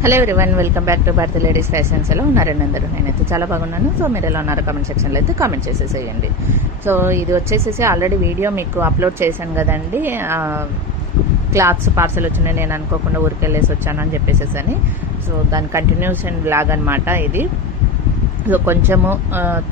Hello everyone welcome back to Bharat ladies fashions ఎలా ఉన్నారండి అందరూ నేనైతే చాలా బాగున్నాను. సో మీరు ఎలా ఉన్నారో కామెంట్ సెక్షన్లో అయితే కామెంట్ చేసేసేయండి. సో ఇది వచ్చేసేసి ఆల్రెడీ వీడియో మీకు అప్లోడ్ చేశాను కదండి. క్లాత్స్ పార్సల్ వచ్చినాయి నేను అనుకోకుండా ఊరికెళ్ళేసి వచ్చాను అని చెప్పేసేసి అని సో దాని కంటిన్యూషన్ బ్లాగ్ అనమాట ఇది. సో కొంచెము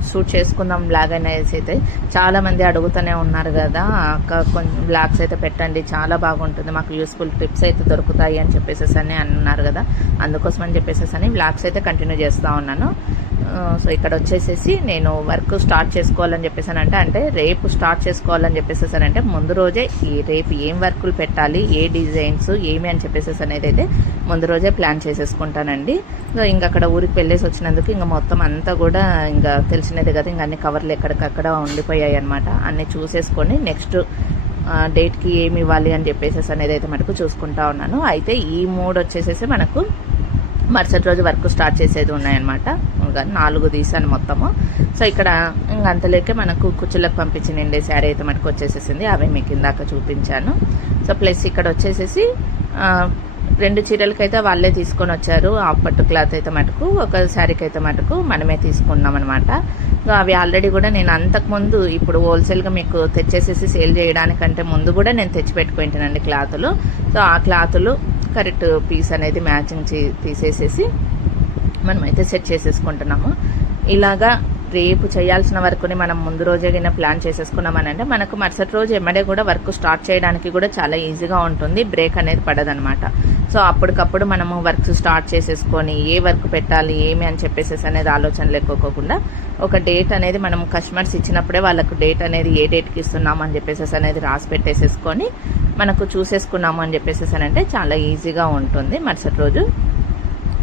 షూట్ చేసుకుందాం బ్లాగ్ అనేసి అయితే చాలామంది అడుగుతూనే ఉన్నారు కదా అక్క కొంచెం బ్లాగ్స్ అయితే పెట్టండి చాలా బాగుంటుంది మాకు యూస్ఫుల్ టిప్స్ అయితే దొరుకుతాయి అని చెప్పేసేసి అని అన్నారు కదా అందుకోసం అని చెప్పేసి అని బ్లాగ్స్ అయితే కంటిన్యూ చేస్తూ ఉన్నాను. సో ఇక్కడ వచ్చేసేసి నేను వర్క్ స్టార్ట్ చేసుకోవాలని చెప్పేసానంటే అంటే అంటే రేపు స్టార్ట్ చేసుకోవాలని చెప్పేసి అంటే ముందు రోజే ఈ రేపు ఏం వర్కులు పెట్టాలి ఏ డిజైన్స్ ఏమి అని చెప్పేసేసి అనేది అయితే ముందు రోజే ప్లాన్ చేసేసుకుంటానండి. సో ఇంకా అక్కడ ఊరికి వెళ్ళేసి వచ్చినందుకు ఇంకా మొత్తం అంతా కూడా ఇంకా తెలిసినది కదా ఇంకా అన్ని కవర్లు ఎక్కడికక్కడ ఉండిపోయాయి అనమాట అన్ని చూసేసుకొని నెక్స్ట్ డేట్కి ఏమి ఇవ్వాలి అని చెప్పేసేసి అనేది అయితే మటుకు చూసుకుంటా ఉన్నాను. అయితే ఈ మూడు వచ్చేసేసి మనకు మరుసటి రోజు వర్క్ స్టార్ట్ చేసేది ఉన్నాయన్నమాట. కానీ నాలుగు తీసాను మొత్తము. సో ఇక్కడ ఇంకా అంతలేకే మనకు కుచ్చులకు పంపించిన శారీ అయితే మనకు వచ్చేసేసింది. అవి మీకు ఇందాక చూపించాను. సో ప్లస్ ఇక్కడ వచ్చేసేసి రెండు చీరలకైతే వాళ్ళే తీసుకొని వచ్చారు. ఆ పట్టు క్లాత్ అయితే మటుకు ఒక శారీకి అయితే మటుకు మనమే తీసుకున్నాం అనమాట సో అవి ఆల్రెడీ కూడా నేను అంతకుముందు ఇప్పుడు హోల్సేల్గా మీకు తెచ్చేసేసి సేల్ చేయడానికంటే ముందు కూడా నేను తెచ్చి పెట్టుకుంటానండి క్లాతులు. సో ఆ క్లాతులు కరెక్ట్ పీస్ అనేది మ్యాచింగ్ తీసేసేసి మనమైతే సెట్ చేసేసుకుంటున్నాము. ఇలాగా రేపు చేయాల్సిన వర్క్ని మనం ముందు రోజే కింద ప్లాన్ చేసేసుకున్నామని అంటే మనకు మరుసటి రోజు ఎమ్మడే కూడా వర్క్ స్టార్ట్ చేయడానికి కూడా చాలా ఈజీగా ఉంటుంది. బ్రేక్ అనేది పడదనమాట. సో అప్పటికప్పుడు మనము వర్క్ స్టార్ట్ చేసేసుకొని ఏ వర్క్ పెట్టాలి ఏమి అని చెప్పేసేసి అనేది ఆలోచనలు ఎక్కువకోకుండా ఒక డేట్ అనేది మనం కస్టమర్స్ ఇచ్చినప్పుడే వాళ్ళకు డేట్ అనేది ఏ డేట్కి ఇస్తున్నాము అని చెప్పేసేసి అనేది రాసి పెట్టేసేసుకొని మనకు చూసేసుకున్నాము అని చెప్పేసేసి అంటే చాలా ఈజీగా ఉంటుంది. మరుసటి రోజు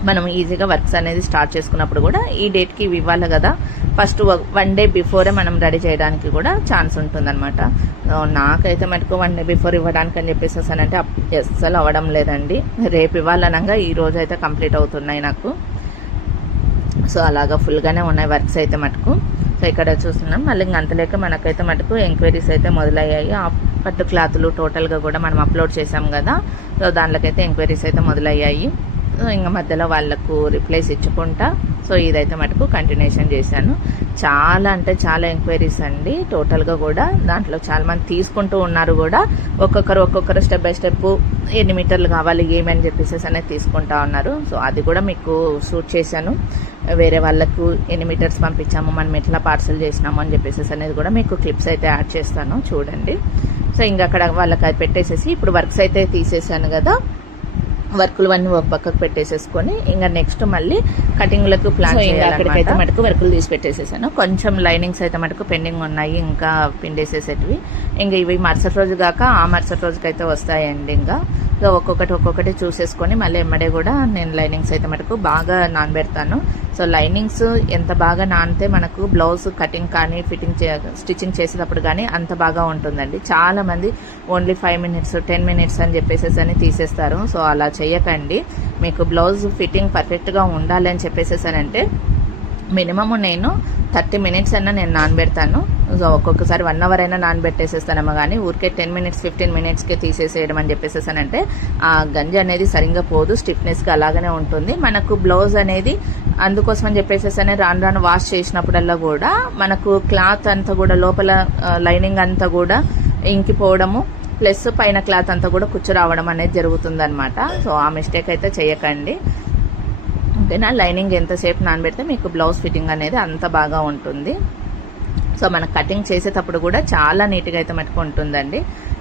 మనం ఈజీగా వర్క్స్ అనేది స్టార్ట్ చేసుకున్నప్పుడు కూడా ఈ డేట్కి ఇవి ఇవ్వాలి కదా. ఫస్ట్ వన్ డే బిఫోరే మనం రెడీ చేయడానికి కూడా ఛాన్స్ ఉంటుందన్నమాట. నాకైతే మటుకు వన్ డే బిఫోర్ ఇవ్వడానికి అని చెప్పేసి అంటే అస్సలు అవ్వడం లేదండి. రేపు ఇవ్వాలనగా ఈ రోజు అయితే కంప్లీట్ అవుతున్నాయి నాకు. సో అలాగా ఫుల్గానే ఉన్నాయి వర్క్స్ అయితే మటుకు. సో ఇక్కడ చూస్తున్నాం. మళ్ళీ అంతలేక మనకైతే మటుకు ఎంక్వైరీస్ అయితే మొదలయ్యాయి. ఆ పట్టు క్లాతులు టోటల్గా కూడా మనం అప్లోడ్ చేసాం కదా. సో దాంట్లోకైతే ఎంక్వైరీస్ అయితే మొదలయ్యాయి. సో ఇంకా మధ్యలో వాళ్ళకు రిప్లైస్ ఇచ్చుకుంటా. సో ఇదైతే మటుకు కంటిన్యూషన్ చేశాను. చాలా అంటే చాలా ఎంక్వైరీస్ అండి. టోటల్గా కూడా దాంట్లో చాలా మంది తీసుకుంటూ ఉన్నారు కూడా. ఒక్కొక్కరు ఒక్కొక్కరు స్టెప్ బై స్టెప్ ఎన్ని మీటర్లు కావాలి ఏమని చెప్పేసి అనేది తీసుకుంటా ఉన్నారు. సో అది కూడా మీకు షూట్ చేశాను. వేరే వాళ్ళకు ఎన్ని మీటర్స్ పంపించాము మనం ఎట్లా పార్సల్ చేసినాము అని చెప్పేసి అనేది కూడా మీకు క్లిప్స్ అయితే యాడ్ చేస్తాను. చూడండి. సో ఇంకా అక్కడ వాళ్ళకి అది పెట్టేసేసి ఇప్పుడు వర్క్స్ అయితే తీసేసాను కదా. వర్కులు అన్ని ఒక పక్కకు పెట్టేసేసుకొని ఇంకా నెక్స్ట్ మళ్ళీ కటింగ్లకు ప్లాన్ అక్కడికైతే మటుకు వర్కులు తీసి పెట్టేసేసాను. కొంచెం లైనింగ్స్ అయితే మటుకు పెండింగ్ ఉన్నాయి ఇంకా పిండేసేసేటివి. ఇంకా ఇవి మరుసటి రోజు కాక ఆ మరుసటి రోజుకైతే వస్తాయండి ఇంకా. ఇక ఒక్కొక్కటి ఒక్కొక్కటి చూసేసుకొని మళ్ళీ ఎమ్మడే కూడా నేను లైనింగ్స్ అయితే మటుకు బాగా నానబెడతాను. సో లైనింగ్స్ ఎంత బాగా నానితే మనకు బ్లౌజ్ కటింగ్ కానీ ఫిట్టింగ్ స్టిచ్చింగ్ చేసేటప్పుడు కానీ అంత బాగా ఉంటుందండి. చాలా మంది only five minutes ten minutes అని చెప్పేసేసి అని తీసేస్తారు. సో అలా చేయకండి మీకు బ్లౌజ్ ఫిట్టింగ్ పర్ఫెక్ట్గా ఉండాలి అని చెప్పేసేసానంటే మినిమమ్ నేను థర్టీ మినిట్స్ అన్నా నేను నానబెడతాను. సో ఒక్కొక్కసారి వన్ అవర్ అయినా నానబెట్టేసేస్తానమ్మా కానీ ఊరికే టెన్ మినిట్స్ ఫిఫ్టీన్ మినిట్స్కే తీసేసేయడం అని చెప్పేసేసానంటే ఆ గంజి అనేది సరిగ్గా పోదు స్టిఫ్నెస్గా అలాగనే ఉంటుంది. మనకు బ్లౌజ్ అనేది అందుకోసం అని చెప్పేసేసానే రాను రాను వాష్ చేసినప్పుడల్లా కూడా మనకు క్లాత్ అంతా కూడా లోపల లైనింగ్ అంతా కూడా ఇంకిపోవడము ప్లస్ పైన క్లాత్ అంతా కూడా కుచ్చు రావడం అనేది జరుగుతుందన్నమాట. సో ఆ మిస్టేక్ అయితే చేయకండి ఓకేనా లైనింగ్ ఎంతసేపు నానబెడితే మీకు బ్లౌజ్ ఫిట్టింగ్ అనేది అంత బాగా ఉంటుంది. సో మన కటింగ్ చేసేటప్పుడు కూడా చాలా నీట్గా అయితే మటుకు ఉంటుందండి.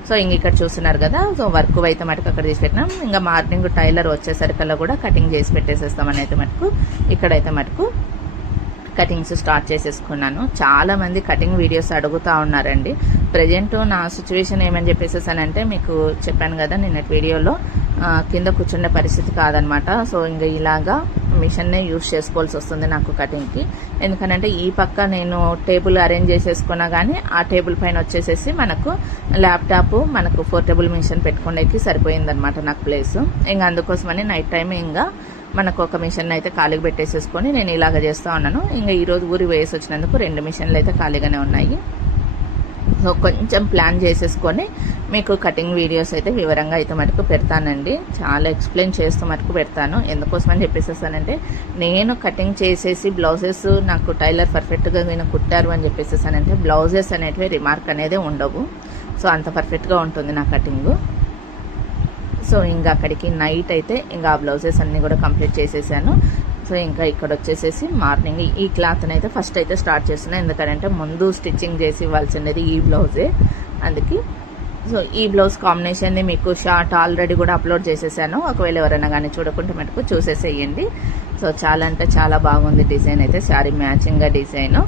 సో ఇంక ఇక్కడ చూస్తున్నారు కదా సో వర్క్ అయితే మటుకు అక్కడ తీసి పెట్టినాం. ఇంకా మార్నింగ్ టైలర్ వచ్చేసరికల్లా కూడా కటింగ్ చేసి పెట్టేసేస్తామని అయితే మటుకు ఇక్కడైతే మటుకు కటింగ్స్ స్టార్ట్ చేసేసుకున్నాను. చాలా మంది కటింగ్ వీడియోస్ అడుగుతూ ఉన్నారండి. ప్రజెంట్ నా సిచ్యువేషన్ ఏమని చెప్పేసేసానంటే మీకు చెప్పాను కదా నిన్నటి వీడియోలో కింద కూర్చుండే పరిస్థితి కాదనమాట. సో ఇంకా ఇలాగా మిషన్నే యూస్ చేసుకోవాల్సి వస్తుంది నాకు కటింగ్కి. ఎందుకనంటే ఈ పక్క నేను టేబుల్ అరేంజ్ చేసేసుకున్నా కానీ ఆ టేబుల్ పైన వచ్చేసేసి మనకు ల్యాప్టాప్ మనకు పోర్టబుల్ మిషన్ పెట్టుకునేకి సరిపోయిందనమాట నాకు ప్లేస్. ఇంకా అందుకోసమని నైట్ టైం ఇంకా మనకు ఒక మిషన్ అయితే ఖాళీగా పెట్టేసేసుకొని నేను ఇలాగ చేస్తూ ఉన్నాను. ఇంకా ఈరోజు ఊరి వేసి వచ్చినందుకు రెండు మిషన్లు అయితే ఖాళీగానే ఉన్నాయి. కొంచెం ప్లాన్ చేసేసుకొని మీకు కటింగ్ వీడియోస్ అయితే వివరంగా అయితే మటుకు పెడతానండి. చాలా ఎక్స్ప్లెయిన్ చేస్తూ మటుకు పెడతాను. ఎందుకోసమని చెప్పేసేసానంటే నేను కటింగ్ చేసేసి బ్లౌజెస్ నాకు టైలర్ పర్ఫెక్ట్గా నేను కుట్టారు అని చెప్పేసేసానంటే బ్లౌజెస్ అనేటివి రిమార్క్ అనేది ఉండవు. సో అంత పర్ఫెక్ట్గా ఉంటుంది నా కటింగు సో ఇంకా అక్కడికి నైట్ అయితే ఇంకా ఆ బ్లౌజెస్ అన్నీ కూడా కంప్లీట్ చేసేసాను. సో ఇంకా ఇక్కడ వచ్చేసేసి మార్నింగ్ ఈ క్లాత్ని అయితే ఫస్ట్ అయితే స్టార్ట్ చేస్తున్నాను ఎందుకంటే ముందు స్టిచ్చింగ్ చేసి ఇవ్వాల్సినది ఈ బ్లౌజే అందుకే సో ఈ బ్లౌజ్ కాంబినేషన్ని మీకు షార్ట్ ఆల్రెడీ కూడా అప్లోడ్ చేసేసాను. ఒకవేళ ఎవరైనా కానీ చూడకుంటే మటుకు చూసేసేయండి. సో చాలా అంటే చాలా బాగుంది డిజైన్ అయితే. శారీ మ్యాచింగ్గా డిజైన్.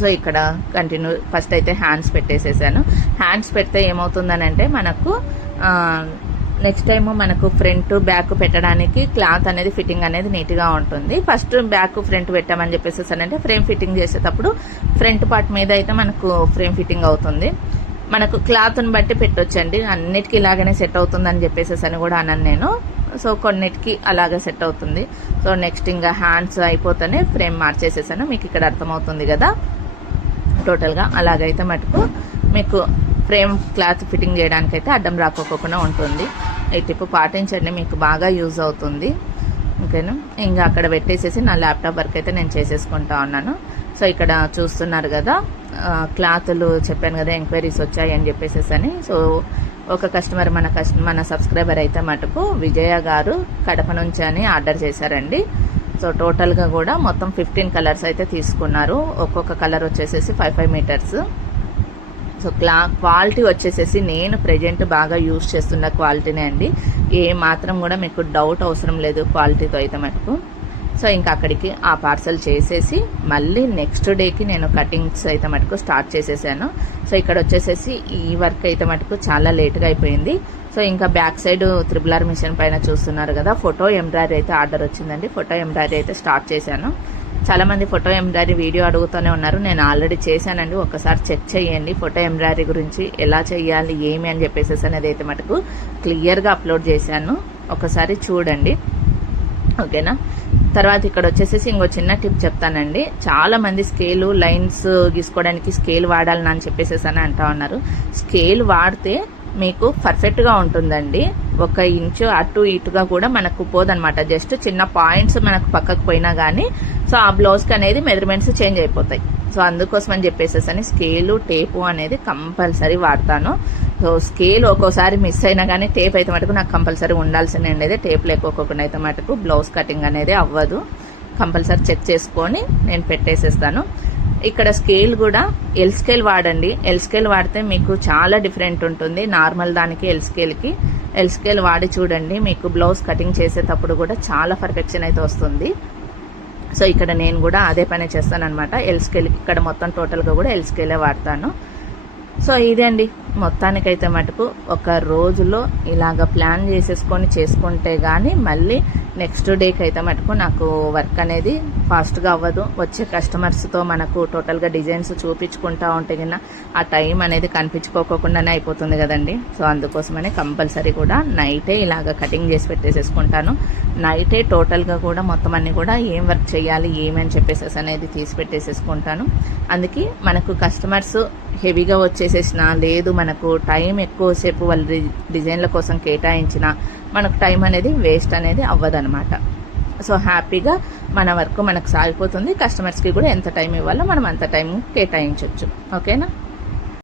సో ఇక్కడ కంటిన్యూ ఫస్ట్ అయితే హ్యాండ్స్ పెట్టేసేసాను. హ్యాండ్స్ పెడితే ఏమవుతుందని అంటే మనకు నెక్స్ట్ టైం మనకు ఫ్రంట్ బ్యాక్ పెట్టడానికి క్లాత్ అనేది ఫిట్టింగ్ అనేది నీట్గా ఉంటుంది. ఫస్ట్ బ్యాక్ ఫ్రంట్ పెట్టామని చెప్పేసి అంటే ఫ్రేమ్ ఫిట్టింగ్ చేసేటప్పుడు ఫ్రంట్ పార్ట్ మీద అయితే మనకు ఫ్రేమ్ ఫిట్టింగ్ అవుతుంది. మనకు క్లాత్ని బట్టి పెట్టొచ్చండి. అన్నిటికీ ఇలాగనే సెట్ అవుతుందని చెప్పేసి అని కూడా అన్నాను నేను. సో కొన్నిటికి అలాగే సెట్ అవుతుంది. సో నెక్స్ట్ ఇంకా హ్యాండ్స్ అయిపోతేనే ఫ్రేమ్ మార్చేసేసాను. మీకు ఇక్కడ అర్థమవుతుంది కదా? టోటల్గా అలాగైతే మటుకు మీకు ఫ్రేమ్ క్లాత్ ఫిట్టింగ్ చేయడానికి అయితే అడ్డం రాకోకుండా ఉంటుంది. ఈ టిప్ పాటించండి మీకు బాగా యూజ్ అవుతుంది. ఓకేనా? ఇంకా అక్కడ పెట్టేసేసి నా ల్యాప్టాప్ వర్క్ అయితే నేను చేసేసుకుంటా ఉన్నాను. సో ఇక్కడ చూస్తున్నారు కదా క్లాతులు చెప్పాను కదా ఎంక్వైరీస్ వచ్చాయి అని అని. సో ఒక కస్టమర్ మన కస్ట మన సబ్స్క్రైబర్ అయితే మటుకు విజయ గారు కడప నుంచి అని ఆర్డర్ చేశారండి. సో టోటల్గా కూడా మొత్తం ఫిఫ్టీన్ కలర్స్ అయితే తీసుకున్నారు. ఒక్కొక్క కలర్ వచ్చేసేసి ఫైవ్ ఫైవ్ మీటర్స్. సో క్లా క్వాలిటీ వచ్చేసేసి నేను ప్రజెంట్ బాగా యూజ్ చేస్తున్న క్వాలిటీనే అండి. ఏ మాత్రం కూడా మీకు డౌట్ అవసరం లేదు క్వాలిటీతో అయితే మటుకు. సో ఇంకా అక్కడికి ఆ పార్సల్ చేసేసి మళ్ళీ నెక్స్ట్ డేకి నేను కటింగ్స్ అయితే మటుకు స్టార్ట్ చేసేసాను. సో ఇక్కడ వచ్చేసేసి ఈ వర్క్ అయితే మటుకు చాలా లేట్గా అయిపోయింది. సో ఇంకా back side triple R machine పైన చూస్తున్నారు కదా ఫోటో ఎంబ్రాయిడరీ అయితే ఆర్డర్ వచ్చిందండి. ఫోటో ఎంబ్రాయిడరీ అయితే స్టార్ట్ చేశాను. చాలా మంది ఫోటో ఎంబ్రాయిడరీ వీడియో అడుగుతూనే ఉన్నారు. నేను ఆల్రెడీ చేశానండి. ఒకసారి చెక్ చేయండి. ఫోటో ఎంబ్రాయిడరీ గురించి ఎలా చేయాలి ఏమి అని చెప్పేసి అనేది అయితే మటుకు క్లియర్గా అప్లోడ్ చేశాను. ఒకసారి చూడండి. ఓకేనా? తర్వాత ఇక్కడ వచ్చేసేసి ఇంకో చిన్న టిప్ చెప్తానండి. చాలా మంది స్కేలు లైన్స్ గీసుకోవడానికి స్కేల్ వాడాలని అని చెప్పేసేసి అని అంటా ఉన్నారు. స్కేల్ వాడితే మీకు పర్ఫెక్ట్గా ఉంటుందండి. ఒక ఇంచు అటు ఇటుగా కూడా మనకు పోదనమాట జస్ట్ చిన్న పాయింట్స్ మనకు పక్కకు పోయినా కానీ సో ఆ బ్లౌజ్కి అనేది మెజర్మెంట్స్ చేంజ్ అయిపోతాయి. సో అందుకోసం అని చెప్పేసేసని స్కేలు టేపు అనేది కంపల్సరీ వాడతాను. సో స్కేల్ ఒక్కోసారి మిస్ అయినా కానీ టేప్ అయితే మటుకు నాకు కంపల్సరీ ఉండాల్సిందే అనేది టేప్ లేకోకుండా అయితే మటుకు బ్లౌజ్ కటింగ్ అనేది అవ్వదు. కంపల్సరీ చెక్ చేసుకొని నేను పెట్టేసేస్తాను. ఇక్కడ స్కేల్ కూడా ఎల్ స్కేల్ వాడండి. ఎల్ స్కేల్ వాడితే మీకు చాలా డిఫరెంట్ ఉంటుంది. నార్మల్ దానికి ఎల్ స్కేల్కి ఎల్ స్కేల్ వాడి చూడండి. మీకు బ్లౌజ్ కటింగ్ చేసేటప్పుడు కూడా చాలా పర్ఫెక్షన్ అయితే వస్తుంది. సో ఇక్కడ నేను కూడా అదే పని చేస్తాను అనమాట ఎల్ స్కేల్ ఇక్కడ మొత్తం టోటల్గా కూడా ఎల్ స్కేలే వాడతాను. సో ఇదే అండి మొత్తానికైతే మటుకు ఒక రోజులో ఇలాగ ప్లాన్ చేసేసుకొని చేసుకుంటే కానీ మళ్ళీ నెక్స్ట్ డేకి అయితే మటుకు నాకు వర్క్ అనేది ఫాస్ట్గా అవ్వదు. వచ్చే కస్టమర్స్తో మనకు టోటల్గా డిజైన్స్ చూపించుకుంటా ఉంటే కన్నా ఆ టైం అనేది కనిపించుకోకుండానే అయిపోతుంది కదండి. సో అందుకోసమనే కంపల్సరీ కూడా నైటే ఇలాగ కటింగ్ చేసి పెట్టేసేసుకుంటాను. నైటే టోటల్గా కూడా మొత్తం అన్ని కూడా ఏం వర్క్ చేయాలి ఏమని చెప్పేసి అనేది తీసి పెట్టేసేసుకుంటాను. అందుకే మనకు కస్టమర్స్ హెవీగా వచ్చేసేసిన లేదు మనకు టైం ఎక్కువసేపు వాళ్ళ డిజైన్ల కోసం కేటాయించిన మనకు టైం అనేది వేస్ట్ అనేది అవ్వదనమాట సో హ్యాపీగా మన వర్క్ మనకు సాగిపోతుంది. కస్టమర్స్కి కూడా ఎంత టైం ఇవ్వాలో మనం అంత టైం కేటాయించవచ్చు ఓకేనా?